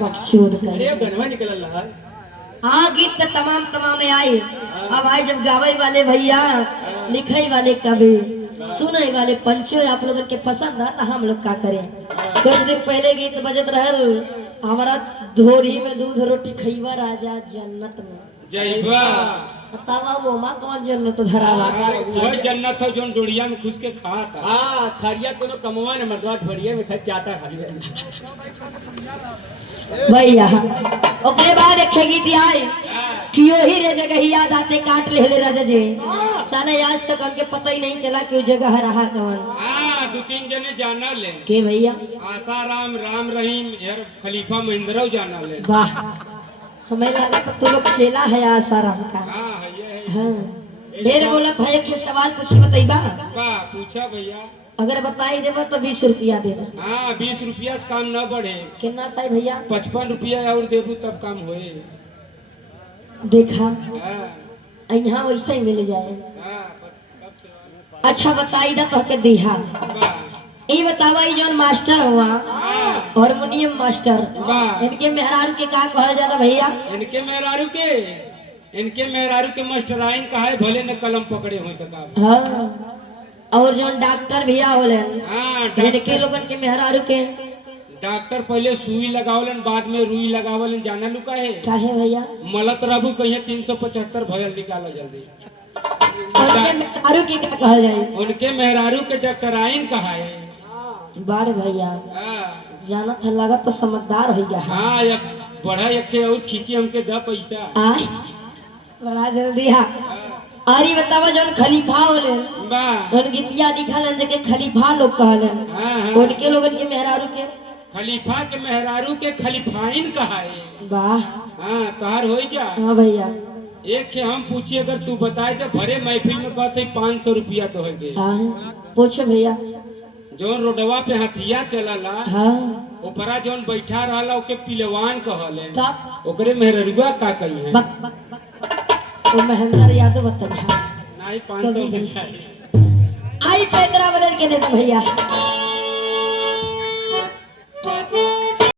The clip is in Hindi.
बकचोद का अरे गनवा निकल रहा। हाँ गीत तो तमाम तमाम आए। अब आए जब गावे वाले भैया, लिखे वाले कवि, सुने वाले पंचो आप लोगन के पसंद है तो हम लोग का करें। कुछ दिन पहले गीत बजत रहल, हमारा धोरी में दूध रोटी खैवा राजा जन्नत में जयबा बतावा वो माँ कौन जन्नत धरावा। वो जन्नत हो जोन दुनिया में खुश के खा था। हां थरिया कोनो कमवा न मर्दवा थरिया में खा चाटा खा लिया भैया। ओकरे बाद एक गीत आई कि ही रे जगह याद आते काट ले राजा जी। साले आज तक हमके पता ही नहीं चला कि वो जगह रहा कौन। हां दो तीन जने जाना ले के भैया आसाराम राम रहीम यार खलीफा महिंद्रा जाना ले। वाह हमें लगा तो तू लोग चेला है आसाराम का। हां है हाँ ढेर बोला भाई एक सवाल पूछी बताइबा। वाह पूछा भैया। अगर बताई देबो तो 20 रुपया देबो। हां 20 रुपया से काम न बढ़े। कितना चाहिए भैया? 55 रुपया और देबू तब काम होए। देखा हां यहाँ वैसे ही मिल जाए। हां अच्छा बताई दा तो के दिहा। वाह ये बतावा ये जोन मास्टर हुआ हारमोनियम मास्टर, वाह इनके मेहरारू के का कहल जाला भैया? इनके मेहरारू के मास्टराइन कहा भले न कलम पकड़े हो तो का। हाँ और जोन डॉक्टर भैया होलन हां इनके लोगन के मेहरारू के डॉक्टर पहले सुई लगावलन बाद में रुई लगावलन। जाना लू काहे भैया? मलत रहू कहिए 375 भयल निकालो जल्दी। उनके मेहरारू के का कहल जाए? उनके मेहरारू के डॉक्टराइन कहा है। बार भैया हां जाना था लगा तो समझदार हो गया। हां एक बड़ा एक और खींची हमके द पैसा आय बड़ा जल्दी हा। अरे बतावा जोन खलीफा होले वाह उन गीतिया लिखलन जे के खलीफा लोग कहलन। हां उनके लोगन के मेहरारू के खलीफा के मेहरारू के खलीफाइन कहा है। वाह हां तोहार हो गया। हाँ भैया एक के हम पूछिए अगर तू बताए तो भरे महफिल में कहते 500 रुपया तो है दे। पूछो भैया। जोन रोडवा पे हथिया चलला हाँ ऊपरा जोन बैठा रहला ओके पिलवान कहले। तब ओकरे मेहररुआ का कही है? वो महेंद्र यादव बता नहीं 500 चाहिए। आई पैदरा बदल के दे भैया।